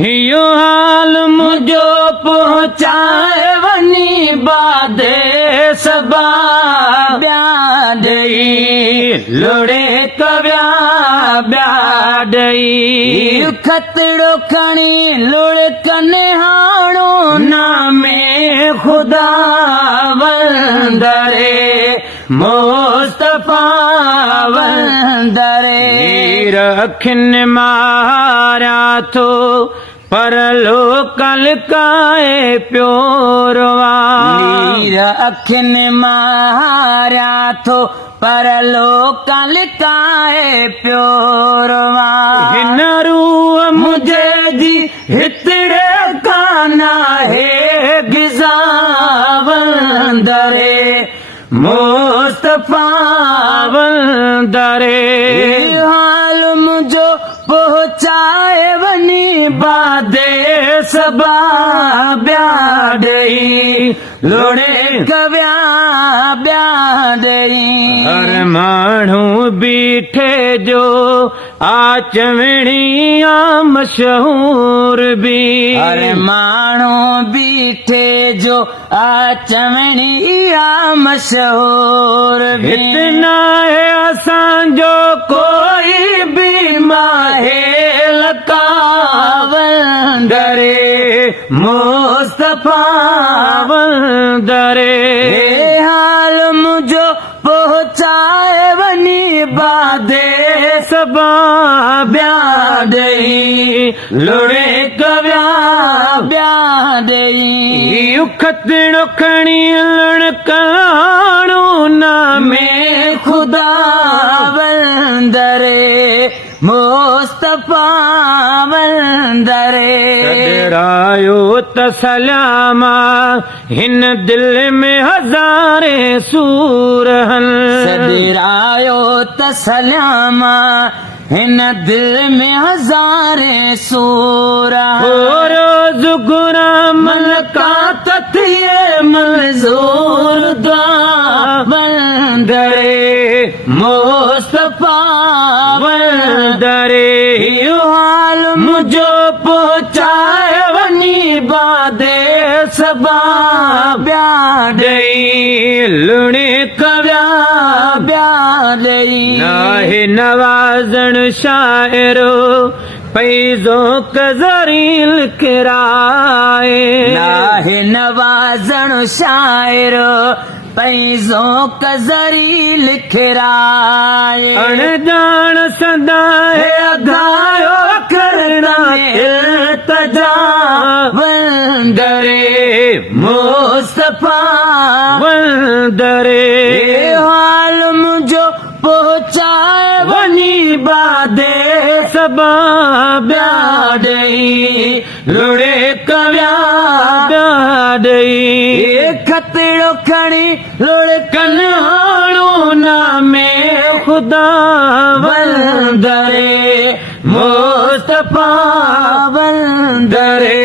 हियो हाल मुझो पहुँचाए वनी बादे सबा ब्याडई लोड़े कव्या ब्याडई खतड़ो खणी लोड़ कने हाणो नामे खुदा वंदरे मुस्तफा वंदरे रखन मारा थो परलोकल काए प्योरवा नीर अखिन मारा थो परलोकल काए प्योरवा हिन रूह मुझे जी हितड़े काना है गिजा वंदरे मुस्तफा वंदरे हाल मुझो पहुँचाए वनी बादे सबा ब्याडई लोड़े कव्या ब्याडई हर माण्हू बीठे जो आचमणिया मशहूर भी हर माण्हू बीठे जो आचमणिया मशहूर भी इतना है असांजो कोई भी माहे वंदरे मुस्तफा वंदरे हाल मुझो पहुँचाए वनी बादे सबा ब्याडई लोड़े कव्या ब्याडई खतड़ो खणी लड़काणो नामे खुदा वंदरे मुस्तफा वंदरे कदरायो त सलामा हिन दिल में हजारे सूरहन सदरायो त सलामा हिन दिल में हजारे सूरा हो रोज गुरा मलका तथिये मंजूर दा वंदरे मुस्तफा वंदरे हाल मुझो पहुँचाए वनी बादे सबा ब्याडई लुणे कव्या ब्याडई नाहे नवाजन शायरो पैजो कजरील किराए नाहे नवाजन शायरो पैजो कजरील किराए अणजान सदाए अघायो करना इल्तजा वंदरे मुस्तफा वंदरे हाल मुझो पहुँचाए वनी बादे सबा ब्याडई लोड़े कव्या ब्याडई खतड़ो खणी लोड़ कन्हाणो नामे खुदा वंदरे मुस्तफा वंदरे